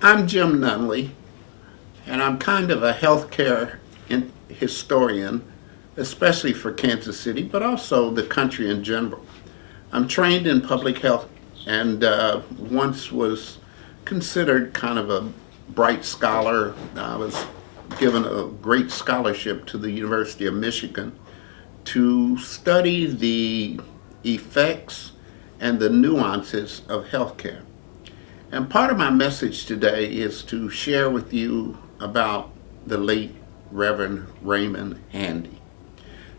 I'm Jim Nunley, and I'm kind of a healthcare historian, especially for Kansas City, but also the country in general. I'm trained in public health and once was considered kind of a bright scholar. I was given a great scholarship to the University of Michigan to study the effects and the nuances of healthcare. And part of my message today is to share with you about the late Reverend Raymond Handy.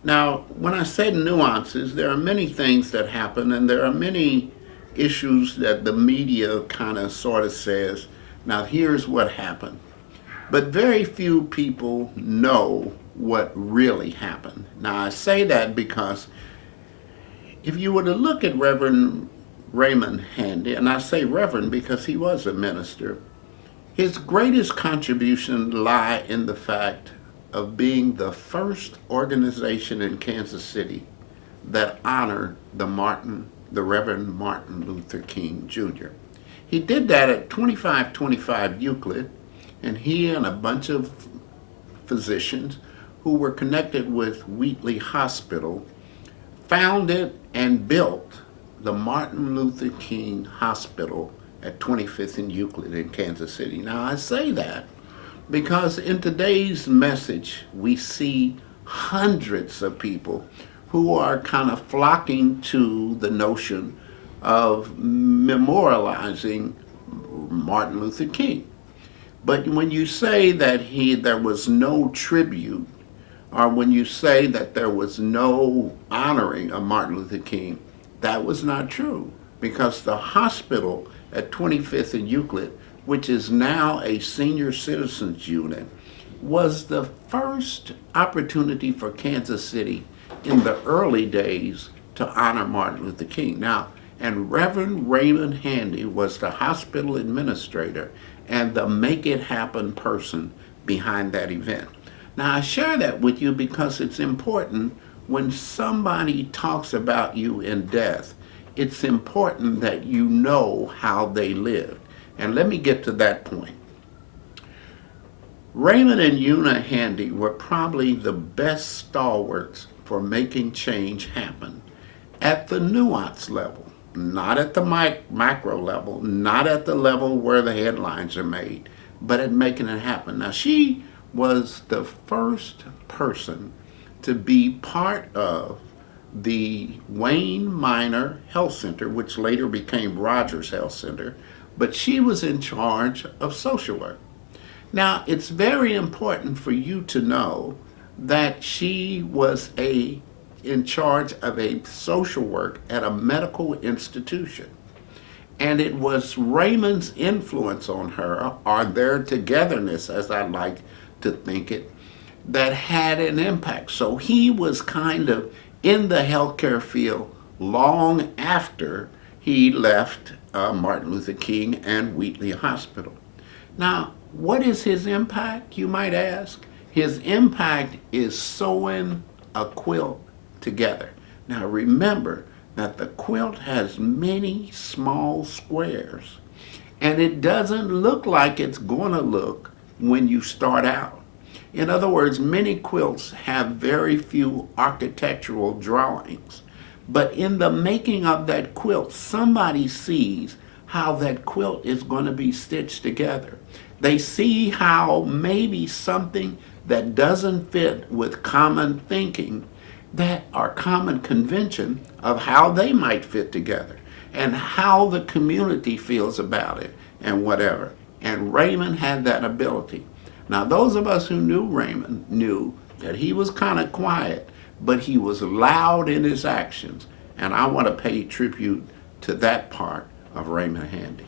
Now, when I say nuances, there are many things that happen, and there are many issues that the media kind of sort of says, now here's what happened. But very few people know what really happened. Now, I say that because if you were to look at Reverend Raymond Handy, and I say Reverend because he was a minister, his greatest contribution lie in the fact of being the first organization in Kansas City that honored the Reverend Martin Luther King Jr. He did that at 2525 Euclid, and he and a bunch of physicians who were connected with Wheatley Hospital founded and built the Martin Luther King Hospital at 25th and Euclid in Kansas City. Now, I say that because in today's message, we see hundreds of people who are kind of flocking to the notion of memorializing Martin Luther King. But when you say that there was no tribute, or when you say that there was no honoring of Martin Luther King, that was not true, because the hospital at 25th and Euclid, which is now a senior citizens unit, was the first opportunity for Kansas City in the early days to honor Martin Luther King. Now, and Reverend Raymond Handy was the hospital administrator and the make it happen person behind that event. Now, I share that with you because it's important when somebody talks about you in death. It's important that you know how they lived. And let me get to that point. Raymond and Una Handy were probably the best stalwarts for making change happen at the nuance level, not at the macro level, not at the level where the headlines are made, but at making it happen. Now, she was the first person to be part of the Wayne Minor Health Center, which later became Rogers Health Center, but she was in charge of social work. Now, it's very important for you to know that she was in charge of a social work at a medical institution. And it was Raymond's influence on her, or their togetherness, as I like to think it, that had an impact. So he was kind of in the healthcare field long after he left Martin Luther King and Wheatley Hospital. Now, what is his impact, you might ask? His impact is sewing a quilt together. Now, remember that the quilt has many small squares, and it doesn't look like it's going to look when you start out. In other words, many quilts have very few architectural drawings. But in the making of that quilt, somebody sees how that quilt is going to be stitched together. They see how maybe something that doesn't fit with common thinking, that are common convention of how they might fit together and how the community feels about it and whatever. And Raymond had that ability. Now, those of us who knew Raymond knew that he was kind of quiet, but he was loud in his actions. And I want to pay tribute to that part of Raymond Handy.